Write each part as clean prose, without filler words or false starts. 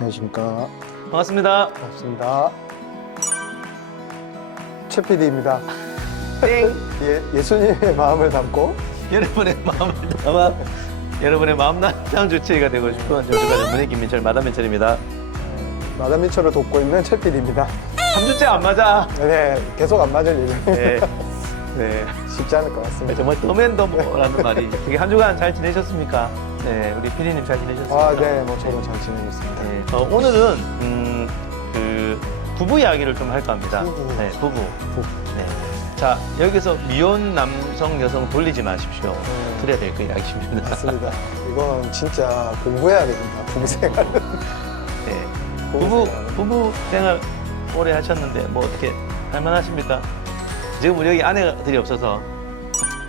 안녕하십니까. 반갑습니다. 반갑습니다. 최 PD입니다. 땡! 예수님의 마음을 담고 여러분의 마음을 담아 여러분의 마음 나상 주체가 되고 싶은 정주가 전문의 김민철 마담민철입니다. 마담 민철을 돕고 있는 최 PD입니다. 3주째 안 맞아. 네, 계속 안 맞을 일은 네. 네. 쉽지 않을 것 같습니다. 정말 더맨더머라는 말이 되게 한 주간 잘 지내셨습니까? 네, 우리 피디님 잘 지내셨습니까? 아, 네, 뭐 저도 잘 지내고 있습니다. 네. 오늘은 그 부부 이야기를 좀 할까 합니다. 부부. 네, 부부. 네. 자, 여기서 미혼 남성 여성 돌리지 마십시오. 그래야 될 그 이야기입니다. 맞습니다. 이건 진짜 공부해야 됩니다. 부부 생활. 네. 부부 부부 생활 오래 하셨는데 뭐 어떻게 할만하십니까? 지금 우리 여기 아내들이 없어서.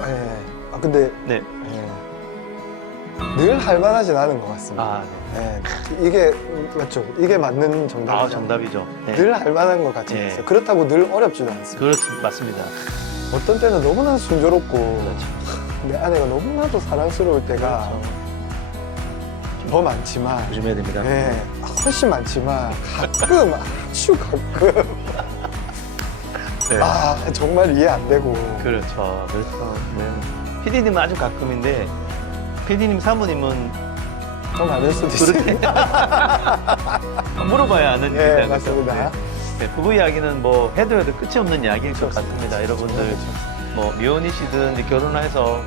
네. 아, 근데 네. 늘 할만하진 않은 것 같습니다. 아, 네. 네. 이게 맞죠? 이게 맞는 정답이죠. 아, 정답이죠. 네. 늘 할만한 것 같지 네. 않습니다. 그렇다고 늘 어렵지도 않습니다. 그렇지, 맞습니다. 어떤 때는 너무나 순조롭고 그렇죠. 내 아내가 너무나도 사랑스러울 때가 그렇죠. 더 많지만 조심해야 됩니다. 네, 훨씬 많지만 가끔 아주 가끔 네. 아 정말 이해 안 되고 그렇죠. 그렇죠. 네. PD님은 아주 가끔인데, PD님 사모님은 좀 많을 수도 있어요. 물어봐야 아는 네, 일이라는 맞습니다. 거죠. 네, 부부 이야기는 뭐 해도 끝이 없는 이야기일 것 같습니다. 여러분들 뭐 미혼이시든 이제 결혼해서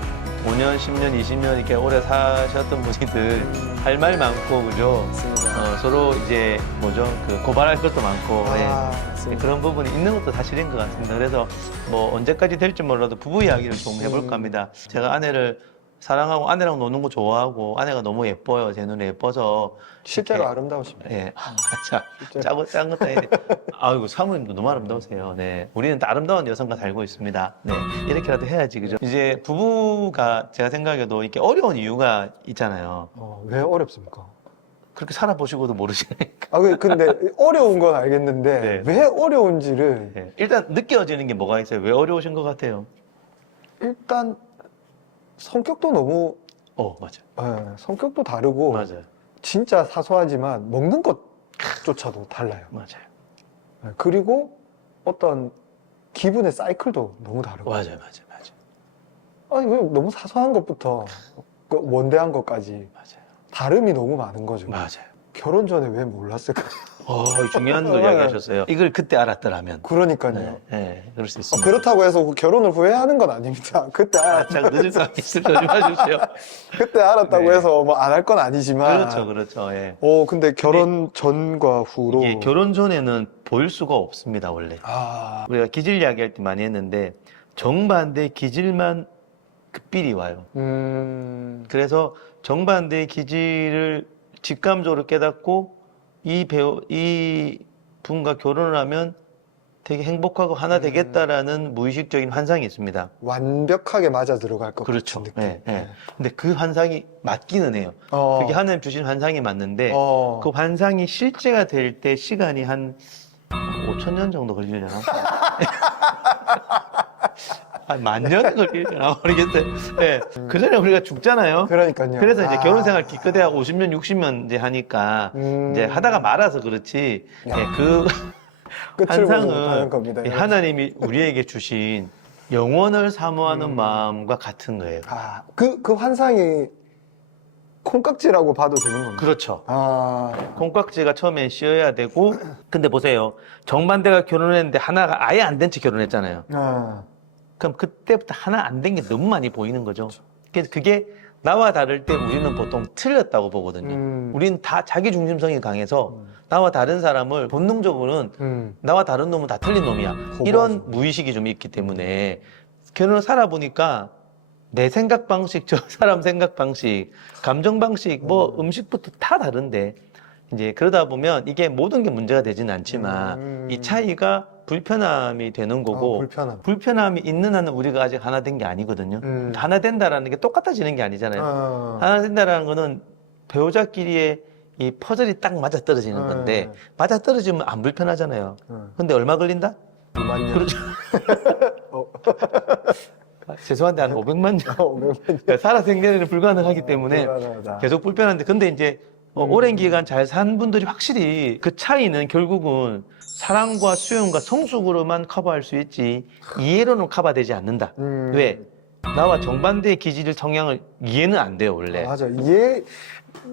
5년, 10년, 20년 이렇게 오래 사셨던 분이들 할 말 많고 그죠? 맞습니다. 서로 이제 뭐죠? 그 고발할 것도 많고 예. 맞습니다. 그런 부분이 있는 것도 사실인 것 같습니다. 그래서 뭐 언제까지 될지 몰라도 부부 이야기를 좀 해볼까 합니다. 제가 아내를 사랑하고 아내랑 노는 거 좋아하고 아내가 너무 예뻐요. 제 눈에 예뻐서 실제로 이렇게 아름다우십니다. 예. 자, 짠 것도 아닌데. 아이고, 사모님도 너무 아름다우세요. 네. 우리는 또 아름다운 여성과 살고 있습니다. 네. 이렇게라도 해야지, 그죠? 이제 부부가 제가 생각해도 이렇게 어려운 이유가 있잖아요. 왜 어렵습니까? 그렇게 살아보시고도 모르시니까. 아, 근데 어려운 건 알겠는데 네. 왜 어려운지를 네. 일단 느껴지는 게 뭐가 있어요? 왜 어려우신 것 같아요? 일단 성격도 너무 맞아요. 성격도 다르고 맞아요. 진짜 사소하지만 먹는 것조차도 달라요. 맞아요. 그리고 어떤 기분의 사이클도 너무 다르고 맞아요. 아니 왜 너무 사소한 것부터 그 원대한 것까지 맞아요. 다름이 너무 많은 거죠. 맞아요. 결혼 전에 왜 몰랐을까? 중요한 걸 이야기하셨어요. 이걸 그때 알았더라면. 그러니까요. 네, 네, 그럴 수 있습니다. 그렇다고 해서 결혼을 후회하는 건 아닙니다. 그때 참 늦은 사람 있으면 마십시오. 그때 알았다고 네. 해서 뭐 안 할 건 아니지만 그렇죠. 예. 근데 결혼 전과 후로 이게 결혼 전에는 보일 수가 없습니다, 원래. 우리가 기질 이야기할 때 많이 했는데 정반대 기질만 급비리 와요. 그래서 정반대의 기질을 직감적으로 깨닫고 이 분과 결혼을 하면 되게 행복하고 하나 되겠다라는 무의식적인 환상이 있습니다. 완벽하게 맞아 들어갈 것 그렇죠. 같은 느낌. 네, 네. 근데 그 환상이 맞기는 해요. 그게 하나님 주신 환상이 맞는데 그 환상이 실제가 될 때 시간이 한 5,000년 정도 걸리려나? 한 10,000년 걸리려나 모르겠어요. 네. 그 전에 우리가 죽잖아요. 그러니까요. 그래서 이제 결혼 생활 기껏해야 50년, 60년 이제 하니까 이제 하다가 말아서 그렇지. 네, 그 끝을 보지 환상은 못하는 겁니다. 하나님이 우리에게 주신 영원을 사모하는 마음과 같은 거예요. 그 환상이 콩깍지라고 봐도 되는 겁니다. 그렇죠. 아, 콩깍지가 처음엔 씌어야 되고, 근데 보세요. 정반대가 결혼했는데 하나가 아예 안 된 채 결혼했잖아요. 아, 그럼 그때부터 하나 안 된 게 너무 많이 보이는 거죠. 그래서 그게 나와 다를 때 우리는 보통 틀렸다고 보거든요. 우리는 다 자기 중심성이 강해서 나와 다른 사람을 본능적으로는 나와 다른 놈은 다 틀린 놈이야. 이런 무의식이 좀 있기 때문에 결혼을 살아보니까 내 생각 방식, 저 사람 생각 방식, 감정 방식, 뭐 음식부터 다 다른데 이제 그러다 보면 이게 모든 게 문제가 되지는 않지만 이 차이가 불편함이 되는 거고 불편함이 있는 한은 우리가 아직 하나 된 게 아니거든요. 하나 된다라는 게 똑같아지는 게 아니잖아요. 하나 된다라는 거는 배우자끼리의 이 퍼즐이 딱 맞아 떨어지는 건데 맞아 떨어지면 안 불편하잖아요. 근데 얼마 걸린다? 맞냐? 그렇죠. 죄송한데 한 500만 년 어, 살아생전에는 불가능하기 때문에 불가능하다. 계속 불편한데 근데 이제 오랜 기간 잘 산 분들이 확실히 그 차이는 결국은 사랑과 수용과 성숙으로만 커버할 수 있지 이해로는 커버되지 않는다. 왜? 나와 정반대의 기질을 성향을 이해는 안 돼요 원래. 맞아.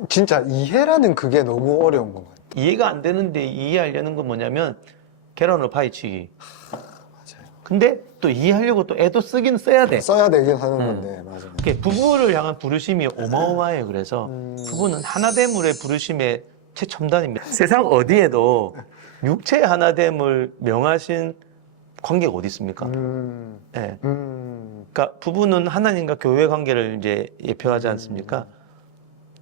진짜 이해라는 그게 너무 어려운 것 같아. 이해가 안 되는데 이해하려는 건 뭐냐면 계란으로 파헤치기. 맞아요. 근데 또 이해하려고 또 애도 쓰긴 써야 돼. 써야 되긴 하는 건데, 맞아. 이렇게 부부를 향한 부르심이 어마어마해요. 그래서 부부는 하나됨의 부르심의 최첨단입니다. 세상 어디에도 육체 하나됨을 명하신 관계가 어디 있습니까? 예. 그러니까 부부는 하나님과 교회 관계를 이제 예표하지 않습니까?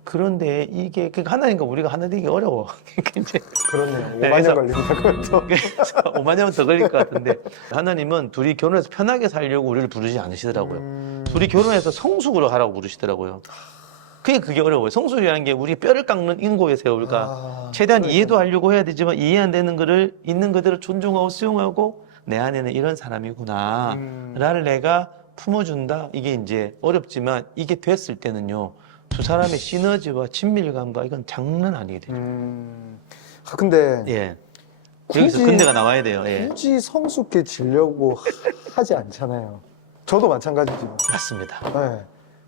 그런데 이게 그러니까 하나님과 우리가 하나 되기 어려워. 그러니까 이제 그렇네요. 네, 5만 년 그래서- 걸린다, 그것도. 그래서 5만 년은 더 걸릴 것 같은데 하나님은 둘이 결혼해서 편하게 살려고 우리를 부르지 않으시더라고요. 둘이 결혼해서 성숙으로 하라고 부르시더라고요. 그게 어려워요. 성숙이라는 게 우리 뼈를 깎는 인고의 세월과 최대한 이해도 하려고 해야 되지만 이해 안 되는 거를 있는 그대로 존중하고 수용하고 내 안에는 이런 사람이구나 라를 내가 품어준다. 이게 이제 어렵지만 이게 됐을 때는요. 두 사람의 시너지와 친밀감과 이건 장난 아니게 되죠. 근데 예. 굳이- 여기서 근데가 나와야 돼요. 예. 굳이 성숙해지려고 하지 않잖아요. 저도 마찬가지지만. 맞습니다. 네.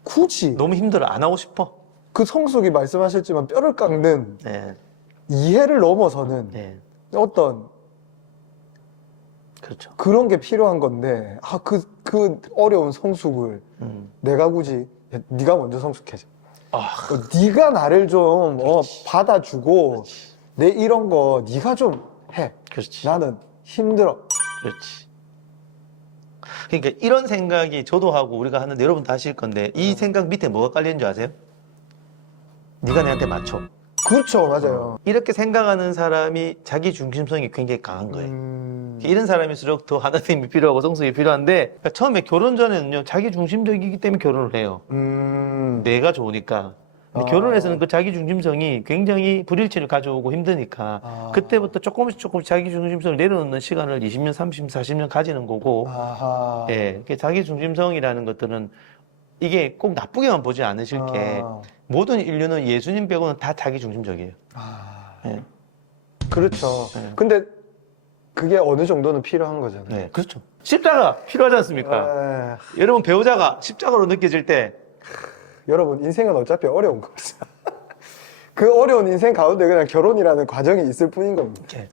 굳이 너무 힘들어. 안 하고 싶어. 그 성숙이 말씀하셨지만 뼈를 깎는 예. 이해를 넘어서는 예. 어떤 그렇죠. 그런 게 필요한 건데, 그 어려운 성숙을 내가 굳이, 야, 네가 먼저 성숙해져. 네가 나를 좀 받아주고, 내 이런 거 네가 좀 해. 그렇지. 나는 힘들어. 그렇지. 그러니까 이런 생각이 저도 하고 우리가 하는데 여러분 다 하실 건데 이 생각 밑에 뭐가 깔리는 줄 아세요? 네가 내한테 맞춰. 그렇죠, 맞아요. 이렇게 생각하는 사람이 자기 중심성이 굉장히 강한 거예요. 이런 사람일수록 더 하나님이 필요하고 성숙이 필요한데 그러니까 처음에 결혼 전에는요 자기 중심적이기 때문에 결혼을 해요. 내가 좋으니까. 근데 결혼해서는 그 자기 중심성이 굉장히 불일치를 가져오고 힘드니까 그때부터 조금씩 자기 중심성을 내려놓는 시간을 20년, 30년, 40년 가지는 거고 아하. 예, 자기 중심성이라는 것들은 이게 꼭 나쁘게만 보지 않으실 게 모든 인류는 예수님 빼고는 다 자기 중심적이에요. 예. 그렇죠. 네. 근데 그게 어느 정도는 필요한 거잖아요. 네, 그렇죠. 십자가 필요하지 않습니까? 에, 여러분 배우자가 십자가로 느껴질 때 여러분, 인생은 어차피 어려운 겁니다. 그 어려운 인생 가운데 그냥 결혼이라는 과정이 있을 뿐인 겁니다. 이렇게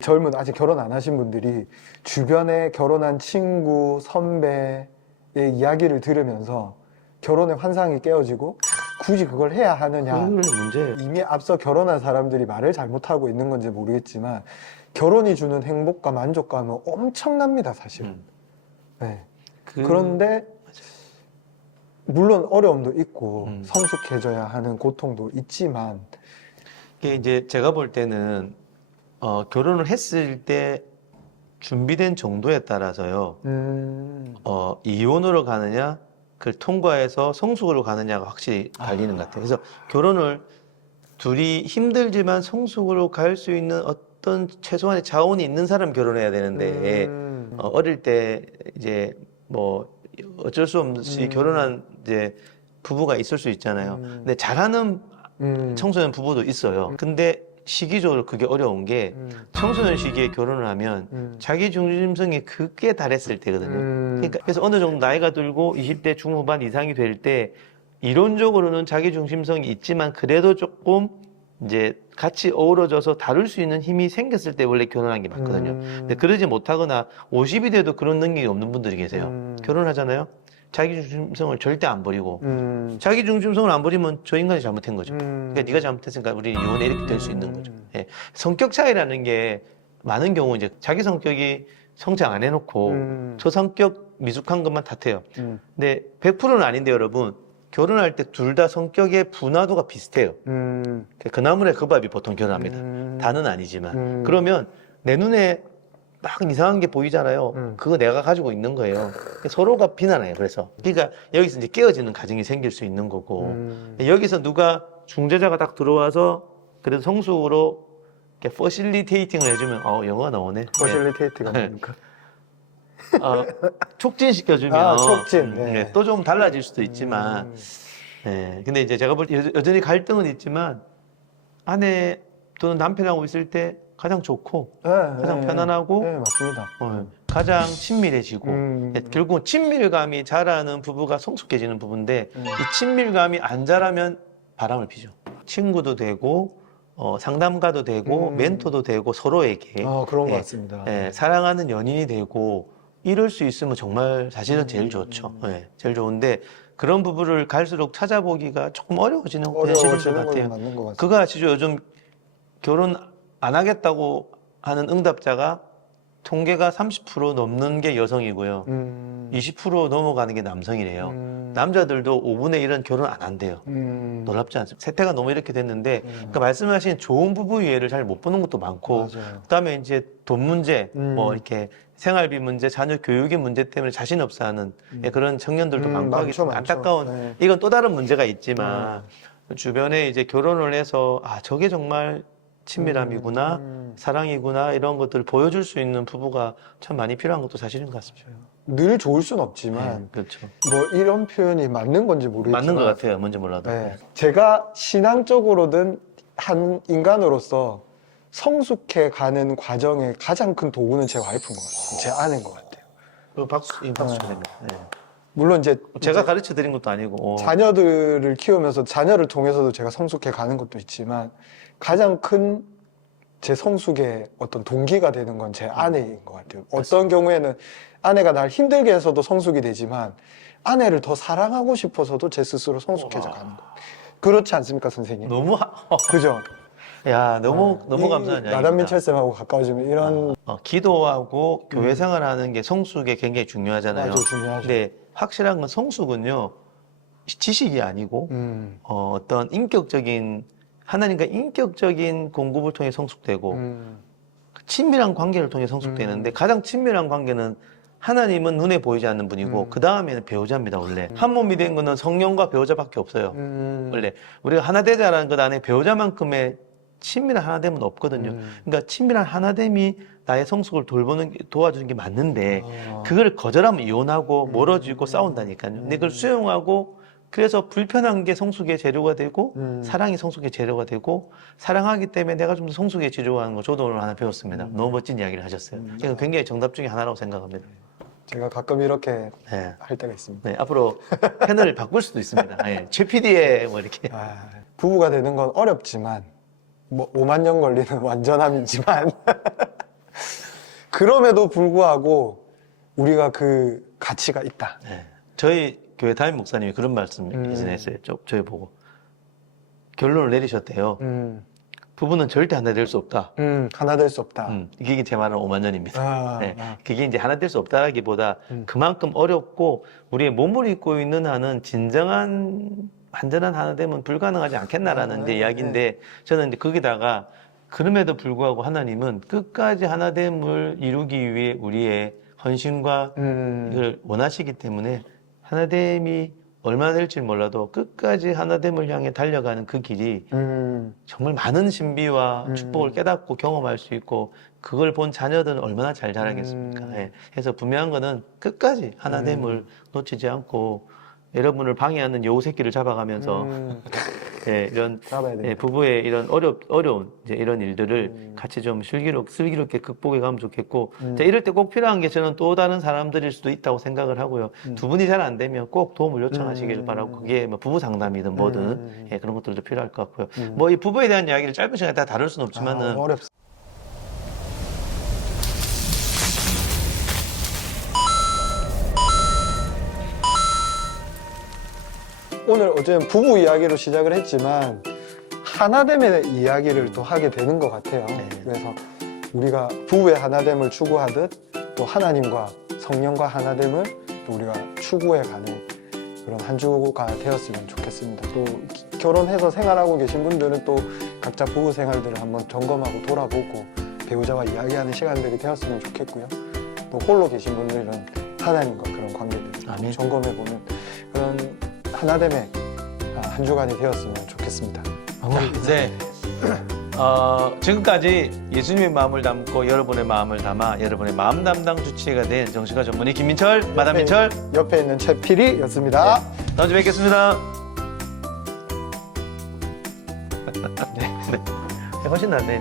젊은 아직 결혼 안 하신 분들이 주변에 결혼한 친구, 선배의 이야기를 들으면서 결혼의 환상이 깨어지고 굳이 그걸 해야 하느냐. 그게 문제예요. 이미 앞서 결혼한 사람들이 말을 잘못하고 있는 건지 모르겠지만 결혼이 주는 행복과 만족감은 엄청납니다, 사실은. 네. 그런데 물론 어려움도 있고 성숙해져야 하는 고통도 있지만 이게 이제 제가 볼 때는 결혼을 했을 때 준비된 정도에 따라서요. 이혼으로 가느냐, 그걸 통과해서 성숙으로 가느냐가 확실히 갈리는 것 같아요. 그래서 결혼을 둘이 힘들지만 성숙으로 갈 수 있는 어떤 최소한의 자원이 있는 사람 결혼해야 되는데 어릴 때 이제 뭐 어쩔 수 없이 결혼한 이제 부부가 있을 수 있잖아요. 근데 잘하는 청소년 부부도 있어요. 근데 시기적으로 그게 어려운 게 청소년 시기에 결혼을 하면 자기 중심성이 극에 달했을 때거든요. 그러니까 그래서 어느 정도 나이가 들고 20대 중후반 이상이 될 때 이론적으로는 자기 중심성이 있지만 그래도 조금 이제 같이 어우러져서 다룰 수 있는 힘이 생겼을 때 원래 결혼한 게 맞거든요. 근데 그러지 못하거나 50이 돼도 그런 능력이 없는 분들이 계세요. 결혼하잖아요. 자기 중심성을 절대 안 버리고 자기 중심성을 안 버리면 저 인간이 잘못한 거죠. 그러니까 네가 잘못했으니까 우리 이혼해 이렇게 될 수 있는 거죠. 예. 성격 차이라는 게 많은 경우 이제 자기 성격이 성장 안 해놓고 저 성격 미숙한 것만 탓해요. 근데 100%는 아닌데 여러분 결혼할 때 둘 다 성격의 분화도가 비슷해요. 그 나물에 그 밥이 보통 결혼합니다. 다는 아니지만 그러면 내 눈에 막 이상한 게 보이잖아요. 그거 내가 가지고 있는 거예요. 서로가 비난해요. 그래서 그러니까 여기서 이제 깨어지는 가정이 생길 수 있는 거고 여기서 누가 중재자가 딱 들어와서 그래도 성숙으로 이렇게 퍼실리테이팅을 해주면 영어가 나오네. 퍼실리테이트가 뭡니까? 촉진시켜주면 촉진. 네. 또 좀 달라질 수도 있지만 근데 이제 제가 볼 때 여전히 갈등은 있지만 아내 또는 남편하고 있을 때 가장 좋고 가장 편안하고 네, 맞습니다. 가장 친밀해지고 결국은 친밀감이 자라는 부부가 성숙해지는 부부인데 이 친밀감이 안 자라면 바람을 피죠. 친구도 되고 상담가도 되고 멘토도 되고 서로에게 그런 것 같습니다. 사랑하는 연인이 되고 이럴 수 있으면 정말 사실은 제일 좋죠. 제일 좋은데 그런 부부를 갈수록 찾아보기가 조금 어려워지는 것 같아요. 맞는 것 같습니다. 그거 아시죠? 요즘 결혼 안 하겠다고 하는 응답자가 통계가 30% 넘는 게 여성이고요. 20% 넘어가는 게 남성이래요. 남자들도 5분의 1은 결혼 안 한대요. 놀랍지 않습니까? 세태가 너무 이렇게 됐는데 그러니까 말씀하신 좋은 부부 이해를 잘 못 보는 것도 많고 그다음에 이제 돈 문제, 뭐 이렇게 생활비 문제, 자녀 교육의 문제 때문에 자신 없어 하는 그런 청년들도 많고 하기 때문에 안타까운 이건 또 다른 문제가 있지만 주변에 이제 결혼을 해서 저게 정말 친밀함이구나, 사랑이구나 이런 것들을 보여줄 수 있는 부부가 참 많이 필요한 것도 사실인 것 같습니다. 늘 좋을 순 없지만 그렇죠. 뭐 이런 표현이 맞는 건지 모르겠지만 맞는 것 같아요. 뭔지 몰라도. 제가 신앙적으로든 한 인간으로서 성숙해 가는 과정의 가장 큰 도구는 제 와이프인 것 같아요. 제 아내인 것 같아요. 박수 드립니다. 물론 이제 제가 가르쳐 드린 것도 아니고 자녀들을 키우면서 자녀를 통해서도 제가 성숙해 가는 것도 있지만 가장 큰 제 성숙의 어떤 동기가 되는 건 제 아내인 것 같아요. 어떤 경우에는 아내가 날 힘들게 해서도 성숙이 되지만 아내를 더 사랑하고 싶어서도 제 스스로 성숙해져 가는 거예요. 그렇지 않습니까, 선생님? 너무 그죠? 너무 감사한 이야기입니다. 나단민철 쌤하고 가까워지면 이런 기도하고 교회 생활하는 게 성숙에 굉장히 중요하잖아요. 아주 중요하죠. 근데 확실한 건 성숙은요 지식이 아니고 어떤 인격적인 하나님과 인격적인 공급을 통해 성숙되고 친밀한 관계를 통해 성숙되는데 가장 친밀한 관계는 하나님은 눈에 보이지 않는 분이고 그 다음에는 배우자입니다. 원래 한 몸이 된 거는 성령과 배우자밖에 없어요. 원래 우리가 하나 되자라는 것 안에 배우자만큼의 친밀한 하나됨은 없거든요. 그러니까 친밀한 하나됨이 나의 성숙을 도와주는 게 맞는데 그걸 거절하면 이혼하고 멀어지고 싸운다니까요. 근데 그걸 수용하고 그래서 불편한 게 성숙의 재료가 되고 사랑이 성숙의 재료가 되고 사랑하기 때문에 내가 좀 더 성숙해지려고 하는 거 저도 오늘 하나 배웠습니다. 너무 멋진 이야기를 하셨어요. 이건 굉장히 정답 중에 하나라고 생각합니다. 제가 가끔 이렇게 할 때가 있습니다. 앞으로 패널을 바꿀 수도 있습니다. 최 PD의 뭐 이렇게 부부가 되는 건 어렵지만 뭐 5만 년 걸리는 완전함이지만 그럼에도 불구하고 우리가 그 가치가 있다. 저희 교회 담임 목사님이 그런 말씀 예전에 했어요. 저희 보고 결론을 내리셨대요. 부부는 절대 하나 될 수 없다. 하나 될 수 없다. 이게 제 말은 5만 년입니다. 그게 이제 하나 될 수 없다라기보다 그만큼 어렵고 우리의 몸을 입고 있는 한은 진정한 완전한 하나됨은 불가능하지 않겠나라는 이제 이야기인데 저는 이제 거기다가 그럼에도 불구하고 하나님은 끝까지 하나됨을 이루기 위해 우리의 헌신과 이걸 원하시기 때문에 하나됨이 얼마나 될지 몰라도 끝까지 하나됨을 향해 달려가는 그 길이 정말 많은 신비와 축복을 깨닫고 경험할 수 있고 그걸 본 자녀들은 얼마나 잘 자라겠습니까? 그래서 분명한 거는 끝까지 하나됨을 놓치지 않고 여러분을 방해하는 여우 새끼를 잡아가면서 이런 부부의 이런 어려운 이제 이런 일들을 같이 좀 슬기롭게 극복해 가면 좋겠고 자, 이럴 때 꼭 필요한 게 저는 또 다른 사람들일 수도 있다고 생각을 하고요. 두 분이 잘 안 되면 꼭 도움을 요청하시길 바라고 그게 뭐 부부 상담이든 뭐든 그런 것들도 필요할 것 같고요. 뭐 이 부부에 대한 이야기를 짧은 시간에 다 다룰 수는 없지만은 어렵습니다. 오늘 어쨌든 부부 이야기로 시작을 했지만 하나됨의 이야기를 또 하게 되는 것 같아요. 그래서 우리가 부부의 하나됨을 추구하듯 또 하나님과 성령과 하나됨을 또 우리가 추구해가는 그런 한 주가 되었으면 좋겠습니다. 또 결혼해서 생활하고 계신 분들은 또 각자 부부 생활들을 한번 점검하고 돌아보고 배우자와 이야기하는 시간들이 되었으면 좋겠고요. 또 홀로 계신 분들은 하나님과 그런 관계들을 점검해보는 그런 하나됨의 한 주간이 되었으면 좋겠습니다. 네. 지금까지 예수님의 마음을 담고 여러분의 마음을 담아 여러분의 마음 담당 주치의가 된 정신과 전문의 김민철, 마담 민철. 옆에 있는 최필이였습니다. 다음 주에 뵙겠습니다. 네, 훨씬 낫네.